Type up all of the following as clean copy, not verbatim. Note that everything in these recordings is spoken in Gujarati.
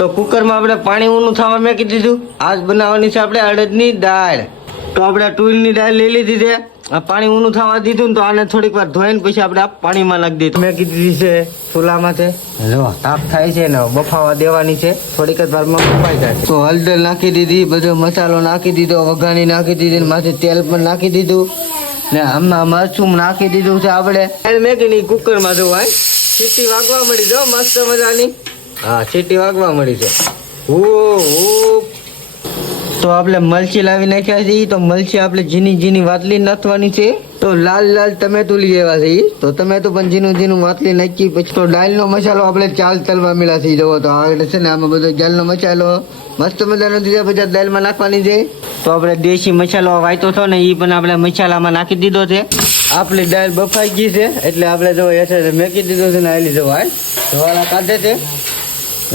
તો કુકરમાં આપણે પાણી ઊનું થવા મેકી દીધું. આજ બનાવવાની છે આપણે અડદની દાળ. તો આપણે તુવેરની દાળ લઈ લીધી છે. આ પાણી ઊનું થવા દીધું ને તો આને થોડીક વાર ધોઈને પછી આપણે આ પાણીમાં નાખી દીધું. મેકી દીધી છે ચૂલામાં છે. જો તાપ થાય છે ને બફાવા દેવાની છે. થોડીક જ વારમાં બફાઈ જાય. તો હળદર નાખી દીધી, બધો મસાલો નાખી દીધો, વઘાણી નાખી દીધી, માથે તેલ પણ નાખી દીધું ને આમાં મરચું નાખી દીધું છે. આપણે મેકીની કુકરમાં જોવાય સીટી વાગવા મળી જો મસ્ત મજાની. હા સીટી વાગવા મળી છે. તો આપણે મરચી લાવી નાખ્યા છે. તો મરચી આપણે ઝીની ઝીની વાટલી નાખવાની છે. તો લાલ લાલ ટમેટું લઈ આવ્યા છે. તો ટમેટું પણ ઝીનું ઝીનું વાટલી નાખી પછી તો દાળનો મસાલો આપણે ચાલ તલવા મળ્યા છે. જવો તો આગળ છે ને આમાં બધો દાળનો મસાલો મસ્ત મજાનો દીધા પછી દાળમાં નાખવાની છે. તો આપણે દેશી મસાલો વાયતો હતો ને એ પણ આપણે મસાલામાં નાખી દીધો છે. આપણી દાળ બફાઈ ગઈ છે એટલે આપણે જો હેઠળ મેકી દીધો છે ને આલી જવો હાય ધવાલા કાઢે છે.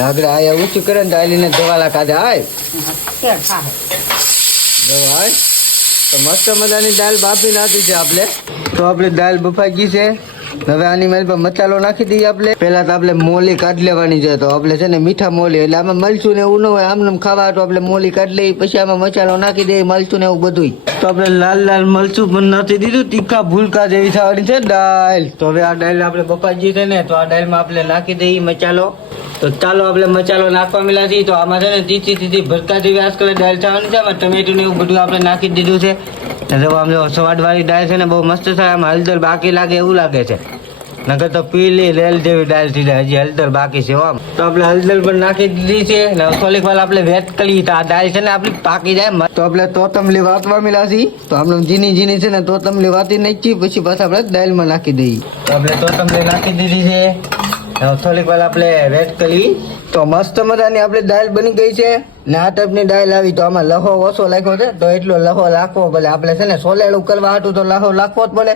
આગળ આયા ઊંચું કરે ને તો આલીને ધવાલા કાઢે હાય હાય. તો મસ્ત મજાની દાળ બાફી નાખી છે આપણે. તો આપણે દાળ બફાઈ ગઈ છે. હવે આની મેલ પર મસાલો નાખી દઈએ આપણે. પહેલા તો આપણે મોલી કાઢી લેવાની છે. તો આપણે છે ને મીઠા મોલી એટલે આમાં મરચું ને એવું ન હોય આમને ખાવા તો આપણે મોલી કાઢી લઈએ પછી આમાં મસાલો નાખી દઈએ મરચું ને એવું બધું. તો આપણે લાલ લાલ મરચું પણ નાખી દીધું. તીખા ભૂલકા જેવી થવાની છે દાળ. તો હવે આ દાળ આપણે બફાઈ ગઈ છે ને તો આ દાળમાં આપણે નાખી દઈએ મસાલો. તો ચાલો આપણે મસાલો નાખવા મળ્યા છીએ. તો આમાં છે ને તીથી ભરકા જેવી આજકાલ દાળ થવાની છે. આમાં ટમેટું ને એવું બધું આપણે નાખી દીધું છે. આમ જો સ્વાદવાળી દાળ છે ને બહુ મસ્ત થાય. આમાં હળદર બાકી લાગે એવું લાગે છે. નકર તો પીલી રેલ જેવી દાળ થઈ જાય. હજી હળદર બાકી છે આમ. તો આપણે હળદર પણ નાખી દીધી છે ને થોડીક વાર આપણે વેટ કરી. તો આ દાળ છે ને આપણી પાકી જાય. તો આપણે તોતમલી વાટવા મળ્યા છીએ. તો આપણે ઝીની ઝીની છે ને તોતમલી વાટી નાખી પછી પાછા આપણે દાળમાં નાખી દઈએ. તો આપણે તોતમલી નાખી દીધી છે. થોડીક વાર આપણે વેટ કરી. તો મસ્ત મજાની આપણે દાળ બની ગઈ છે ને આ ટાઈપની દાળ આવી. તો આમાં લહો ઓછો લાગ્યો છે તો એટલો લહો લાખવો પડે. આપણે છે ને સોલેડું કરવા હાટું તો લહો લાખવો જ પડે.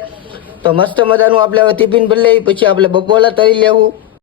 તો મસ્ત મજાનું આપણે હવે ટિફિન ભરી લઈએ પછી આપણે બપોરે તળી લેવું.